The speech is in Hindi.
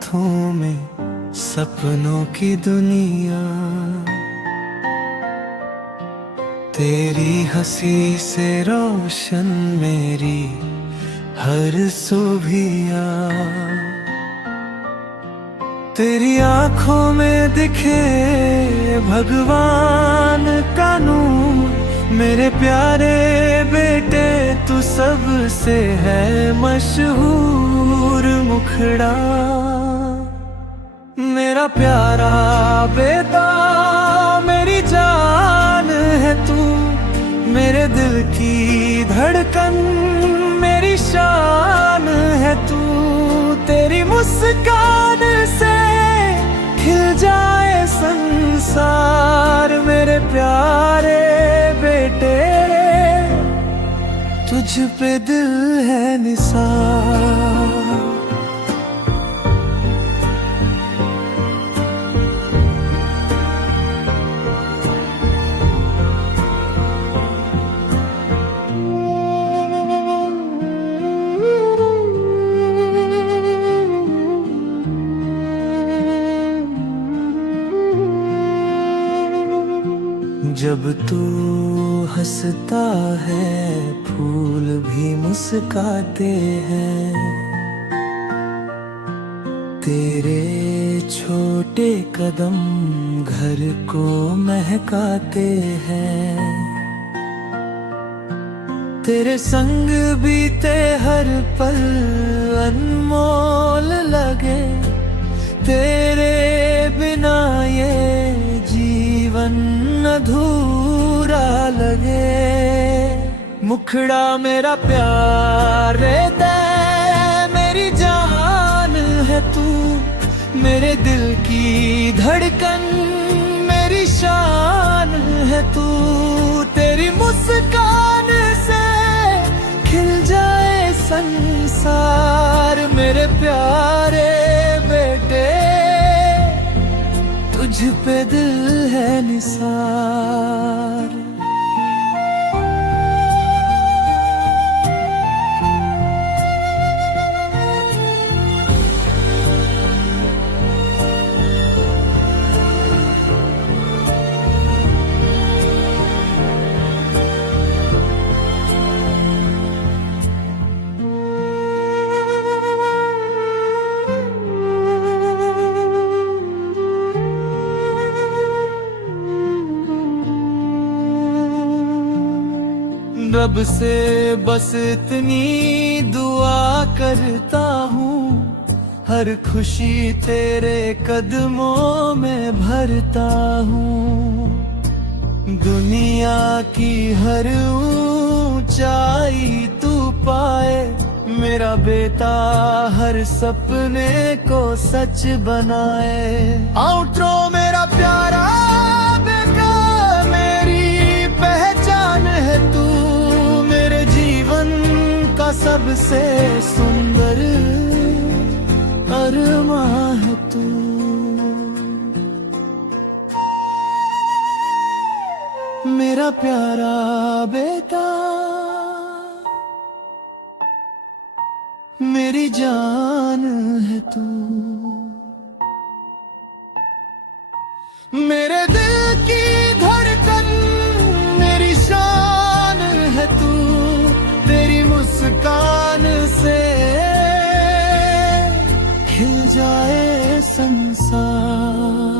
हाथों में सपनों की दुनिया। तेरी हंसी से रोशन मेरी हर सुबहिया। तेरी आंखों में दिखे भगवान का नूर। मेरे प्यारे बेटे तू सबसे है मशहूर मुखड़ा। मेरा प्यारा बेटा मेरी जान है तू। मेरे दिल की धड़कन मेरी शान है तू। तेरी मुस्कान से खिल जाए संसार। मेरे प्यारे बेटे तुझ पे दिल है निसार। जब तू हंसता है फूल भी मुस्काते हैं। तेरे छोटे कदम घर को महकाते हैं। तेरे संग बीते हर पल अनमोल लगे। तेरे बिना ये जीवन अधूरा लगे। मुखड़ा मेरा प्यार दे मेरी जान है तू। मेरे दिल की धड़कन मेरी शान है तू। तेरी मुस्कान से खिल जाए संसार। मेरे प्यारे बेटे तुझ पे दिल है निसार। रब से बस इतनी दुआ करता हूँ। हर खुशी तेरे कदमों में भरता हूँ। दुनिया की हर ऊंचाई तू पाए। मेरा बेटा हर सपने को सच बनाए। आउट्रो मेरा प्यारा बेटा मेरी पहचान है तू। मेरे जीवन का सबसे सुंदर अरमान है तू। मेरा प्यारा बेटा मेरी जान है तू। मेरे दिल की धड़कन मेरी शान है तू। तेरी मुस्कान से खिल जाए संसार।